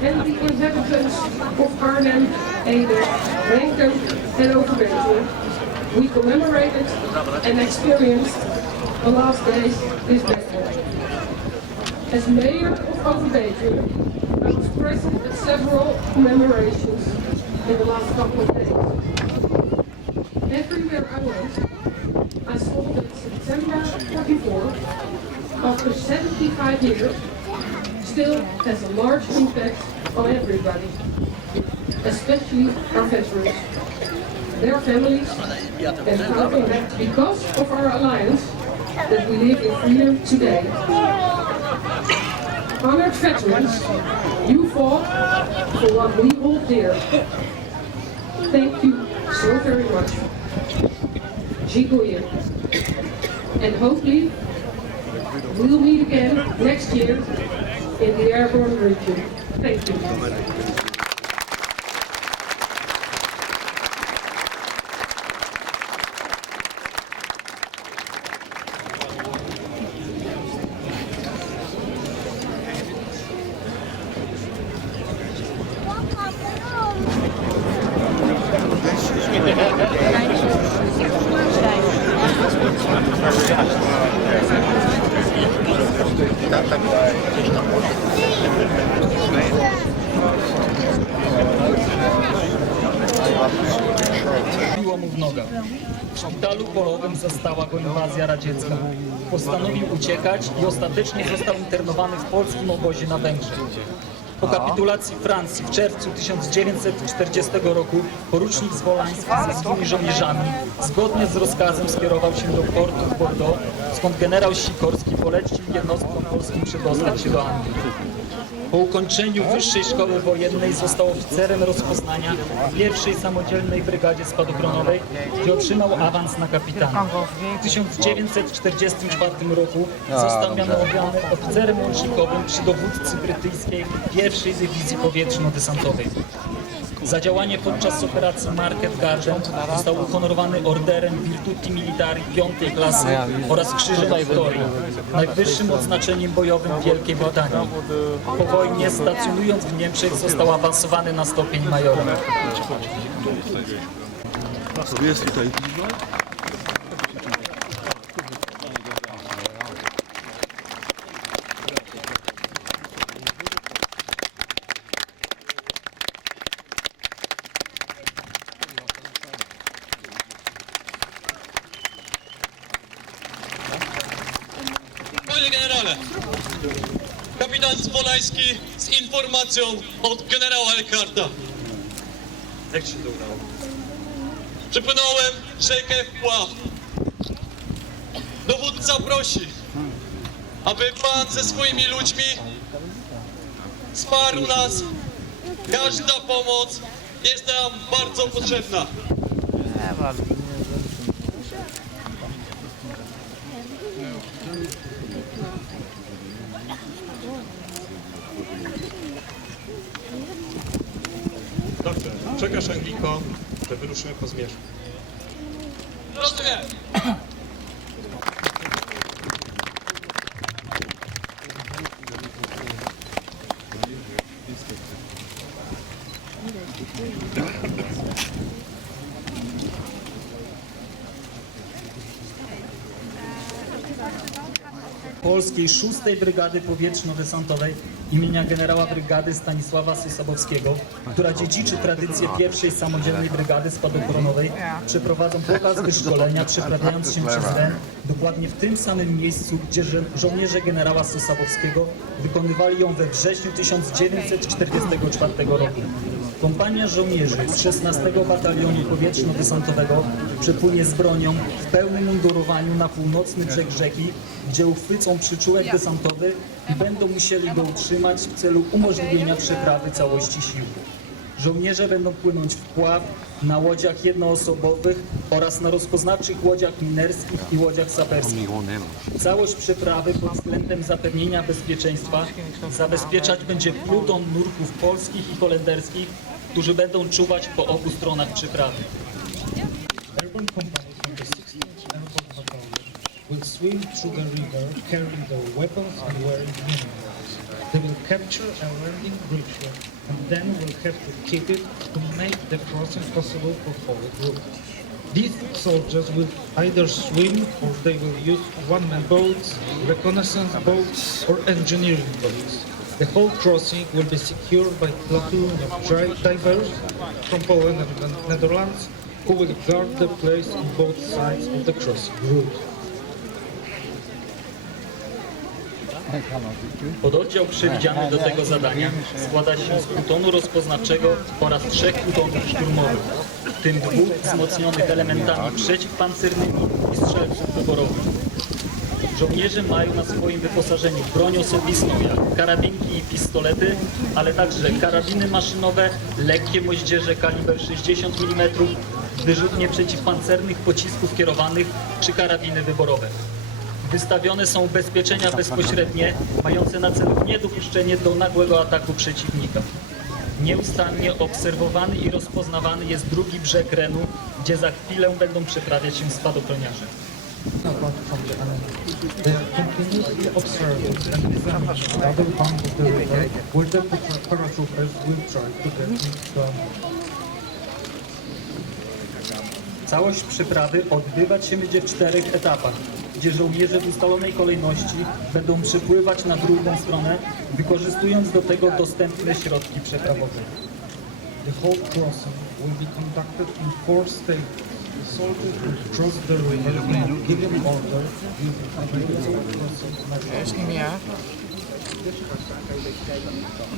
and the inhabitants of Arnhem, Ede, Renkum, and Overbetuwe, we commemorated and experienced the last days this battle. As mayor of Overbetuwe, I was present at several commemorations in the last couple of days. Everywhere I went, I saw that September 44, after 75 years, still has a large impact on everybody, especially our veterans, their families, and how they because of our alliance that we live in freedom today. Honored veterans, you fought for what we hold dear. Thank you so very much. Dziękuję. And hopefully, we'll meet again next year in the airborne region. Thank you. Biło mu w nogach. W szpitalu polowym zastała go inwazja radziecka. Postanowił uciekać i ostatecznie został internowany w polskim obozie na Węgrzech. Po kapitulacji Francji w czerwcu 1940 roku porucznik Zwolański ze swoimi żołnierzami zgodnie z rozkazem skierował się do portu w Bordeaux, skąd generał Sikorski polecił jednostkom polskim przedostać się do Anglii. Po ukończeniu Wyższej Szkoły Wojennej został oficerem rozpoznania w pierwszej samodzielnej brygadzie spadochronowej, gdzie otrzymał awans na kapitana. W 1944 roku został mianowany oficerem łącznikowym przy dowódcy brytyjskiej pierwszej dywizji powietrzno-desantowej. Za działanie podczas operacji Market Garden został uhonorowany orderem Virtuti Militari piątej klasy oraz Krzyżem Wiktorii, najwyższym odznaczeniem bojowym Wielkiej Brytanii. Po wojnie, stacjonując w Niemczech, został awansowany na stopień majora. Jest tutaj. Panie generale, kapitan Zwolajski z informacją od generała Elkarta. Jak się to udało? Przypłynąłem rzekę Wpław. Dowódca prosi, aby pan ze swoimi ludźmi wsparł nas. Każda pomoc jest nam bardzo potrzebna. Angliko, że wyruszymy po zmierzchu. Rozumiem. Polskiej 6 Brygady Powietrzno-Desantowej imienia generała brygady Stanisława Sosabowskiego, która dziedziczy tradycję pierwszej samodzielnej brygady spadochronowej, przeprowadzą pokaz wyszkolenia, przeprawiając się przez Ren, dokładnie w tym samym miejscu, gdzie żo- żołnierze generała Sosabowskiego wykonywali ją we wrześniu 1944 roku. Kompania żołnierzy z 16 Batalionu Powietrzno-Desantowego przepłynie z bronią w pełnym mundurowaniu na północny brzeg rzeki, gdzie uchwycą przyczółek desantowy i będą musieli go utrzymać w celu umożliwienia przeprawy całości sił. Żołnierze będą płynąć w pław na łodziach jednoosobowych oraz na rozpoznawczych łodziach minerskich i łodziach saperskich. Całość przeprawy pod względem zapewnienia bezpieczeństwa zabezpieczać będzie pluton nurków polskich i holenderskich, którzy będą czuwać po obu stronach przeprawy. From the 16th Airborne Battalion will swim through the river carrying their weapons and wearing uniforms. They will capture a landing bridge and then will have to keep it to make the crossing possible for whole group. These soldiers will either swim or they will use one-man boats, reconnaissance boats or engineering boats. The whole crossing will be secured by platoon of divers from Poland and the Netherlands who will guard the place on both sides of the. Pododdział przewidziany do tego zadania składa się z plutonu rozpoznawczego oraz trzech plutonów szturmowych, w tym dwóch wzmocnionych elementami przeciwpancernymi i strzelców wyborowych. Żołnierze mają na swoim wyposażeniu broń osobistą jak karabinki i pistolety, ale także karabiny maszynowe, lekkie moździerze kaliber 60 mm, wyrzutnie przeciwpancernych pocisków kierowanych czy karabiny wyborowe. Wystawione są ubezpieczenia bezpośrednie, mające na celu niedopuszczenie do nagłego ataku przeciwnika. Nieustannie obserwowany i rozpoznawany jest drugi brzeg Renu, gdzie za chwilę będą przeprawiać się spadochroniarze. Apart Całość przeprawy odbywać się będzie w czterech etapach, gdzie żołnierze w ustalonej kolejności będą przepływać na drugą stronę, wykorzystując do tego dostępne środki przeprawowe. The whole crossing will be conducted in four stages. The soldiers will cross the river in given order using available crossing methods. Due to a lot of regulations on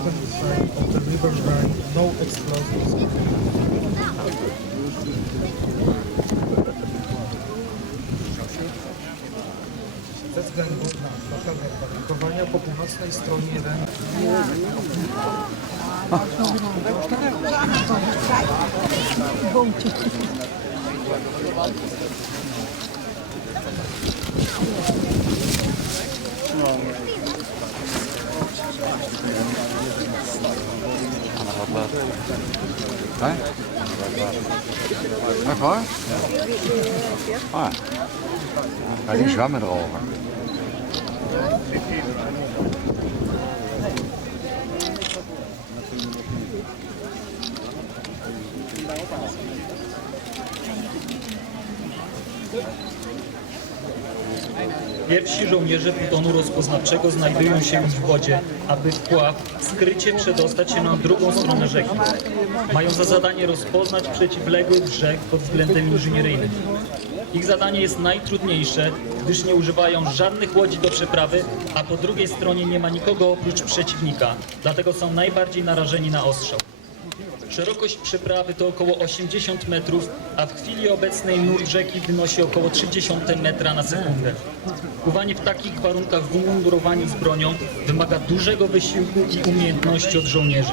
the side of the river Rhine, no Ze względu na lokalne warunkowania po północnej stronie Ren Echt waar? Ah. Ja, erover. Pierwsi żołnierze plutonu rozpoznawczego znajdują się w wodzie, aby w pław skrycie przedostać się na drugą stronę rzeki. Mają za zadanie rozpoznać przeciwległy brzeg pod względem inżynieryjnym. Ich zadanie jest najtrudniejsze, gdyż nie używają żadnych łodzi do przeprawy, a po drugiej stronie nie ma nikogo oprócz przeciwnika, dlatego są najbardziej narażeni na ostrzał. Szerokość przeprawy to około 80 metrów, a w chwili obecnej nurt rzeki wynosi około 30 metra na sekundę. Pływanie w takich warunkach w umundurowaniu z bronią wymaga dużego wysiłku i umiejętności od żołnierzy.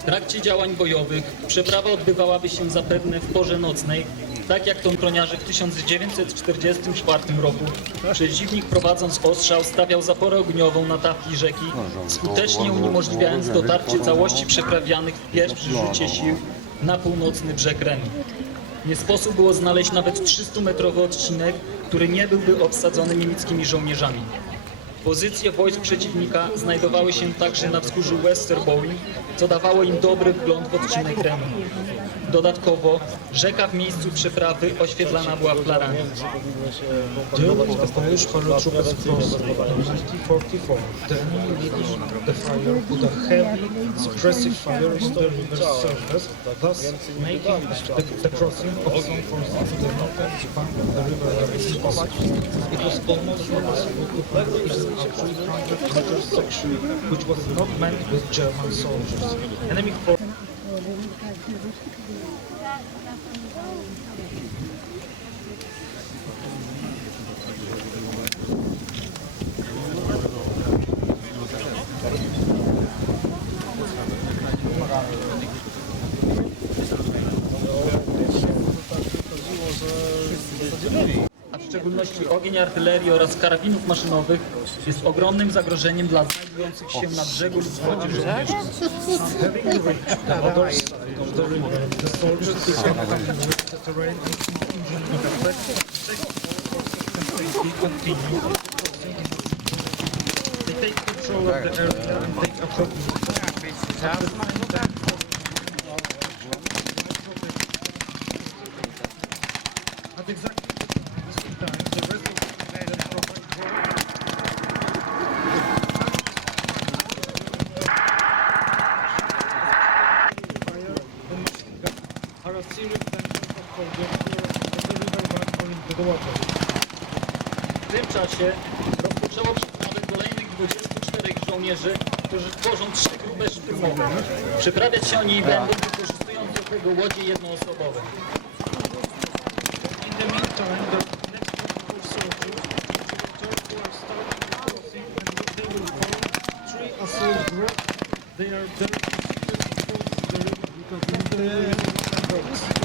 W trakcie działań bojowych przeprawa odbywałaby się zapewne w porze nocnej, tak jak tątroniarze w 1944 roku. Przeciwnik prowadząc ostrzał stawiał zaporę ogniową na tafli rzeki, skutecznie uniemożliwiając dotarcie całości przeprawianych w pierwsze rzucie sił na północny brzeg Renu. Nie sposób było znaleźć nawet 300-metrowy odcinek, który nie byłby obsadzony niemieckimi żołnierzami. Pozycje wojsk przeciwnika znajdowały się także na wzgórzu Westerboing, co dawało im dobry wgląd w odcinek Renu. Dodatkowo rzeka w miejscu przeprawy oświetlana była flarami. The Polish paratroopers crossed in 1944, the enemy the fire put a heavy fire on the river's surface, thus making the, crossing of the bank of the river impossible. It was almost impossible to find even a 300 meter section which was not manned with German soldiers. Enemy a w szczególności ogień artylerii oraz karabinów maszynowych jest ogromnym zagrożeniem dla znajdujących się na brzegu lub wodzie żołnierzy. Having reached the other side of the river, the soldiers began acting with the terrain and confusion of effect. Safely continue. They take control of the area and take appropriate At exactly the same time, the rest of the men provide fire and machine gun are a serious danger for soldiers who are on the riverbank or into the water. W tym czasie rozpoczęło przeprawę kolejnych 24 żołnierzy, którzy tworzą trzy grupy szturmowe. Przeprawiać się oni będą wykorzystując do tego łodzie jednoosobowe. In the meantime, the next group of soldiers who are starting the crossing and they will form three assault groups. They are there to secure the river because the river is boats.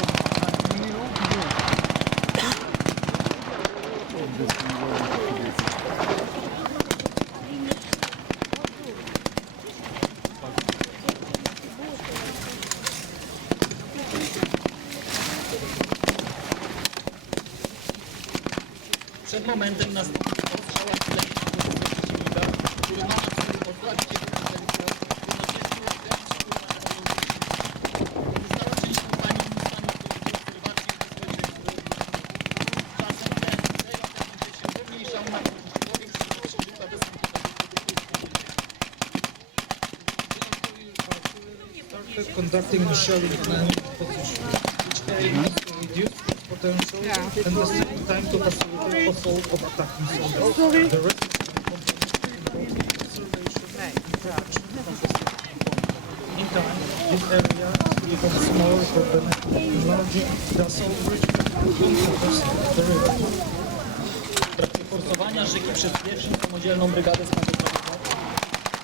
Przed momentem nastąpił ostrzał artylerii na głowę przeciwnika, który ma na celu pozbawić jego przeciwnika jednocześnie uwzględnić wpływ na rejon Została część kompanii uznana do obserwacji i Czasem ten rejon ten będzie się pomniejszał na przeciwnika desantowego. started conducting the shelling plan which aims to reduce potential and at the same time to facilitate assault of attacking soldiers. The rest of the and the city. In time, this area becomes smaller for of enlarging the assault region on the the river. W trakcie forsowania rzeki przez pierwszą samodzielną brygadę skądową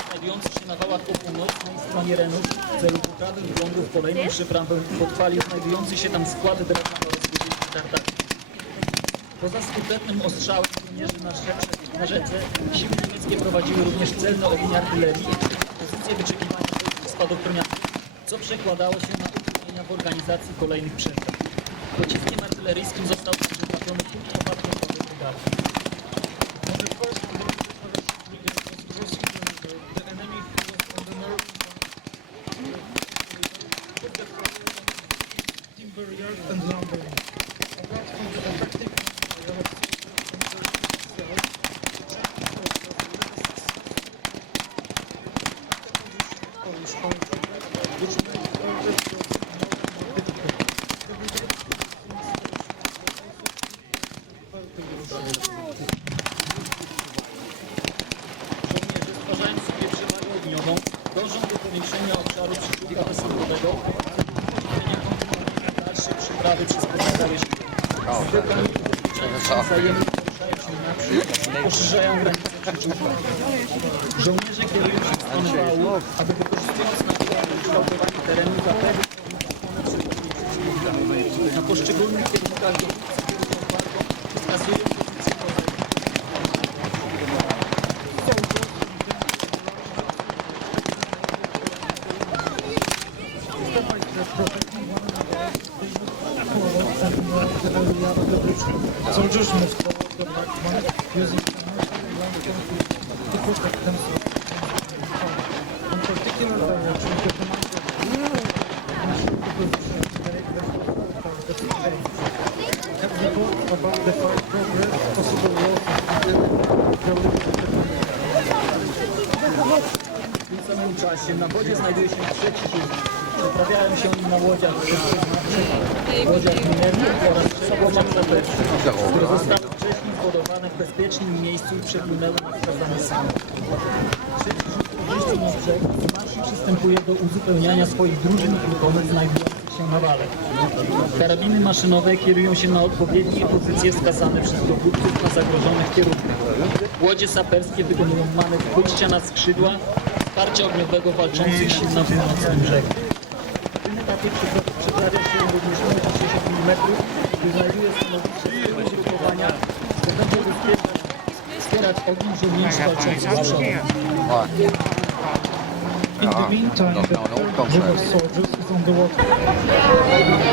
znajdujący się na wałach po północnej stronie Renu w celu poprawy wyglądu w kolejną przeprawę podpalił znajdujący się tam skład drewna Poza skutecznym ostrzałem żołnierzy na, rzece, na rzece siły niemieckie prowadziły również celny ogień artylerii, pozycje wyczekiwania wojsk spadochronianych, co przekładało się na utrudnienia w organizacji kolejnych przepraw. Pociskiem artyleryjskim został także punkt. On the first day, the parachute brigade was crossing the river. The enemy who was on the north put the fire on timber yard and lumbering. Apart from the effective fire of Polish army, which made further progress more difficult. The brigade Żołnierze stwarzając sobie przewagę ogniową, dążą do powiększenia obszaru umożliwienia kontynuowania dalszej przyprawy przez pozostałe siły. Poszerzają granice. Żołnierze kierują się w stronę wału, aby wykorzystując naturalne kształtowanie terenu zapewnić osłonę przeciwnika. Na poszczególnych kierunkach dowódcy kierują walką wskazują pozycję wroga. Despite the protecting one another, they moved forward and area of the bridge. Soldiers move toward the to protect themselves. In particular direction, the commander ensure the position and direct the hostile targets engaged. Have reports about the fight progress, possible loss W tym samym czasie na wodzie znajduje się trzeci dzień. Przeprawiają się na łodziach przyznawczych, łodziach minernych oraz trzech łodziach zapełczych, które zostały wcześniej zbudowane w bezpiecznym miejscu i przepłynęły na wskazany sam. Trzeci rzut wyjściu na brzeg z przystępuje do uzupełniania swoich drużyn ruchomych znajdujących się na wale. Karabiny maszynowe kierują się na odpowiednie pozycje wskazane przez dowódców na zagrożonych kierunkach. Łodzie saperskie wykonują manewr pójścia na skrzydła, wsparcia ogniowego walczących sił na północnym brzegu. W tym etapie przyprawia się również numer 60 mm, który znajduje stanowisko zgrupowania, które będzie bezpiecznie wspierać ogień żołnierzy walczących z przodem. In the meantime, the soldiers is on the water.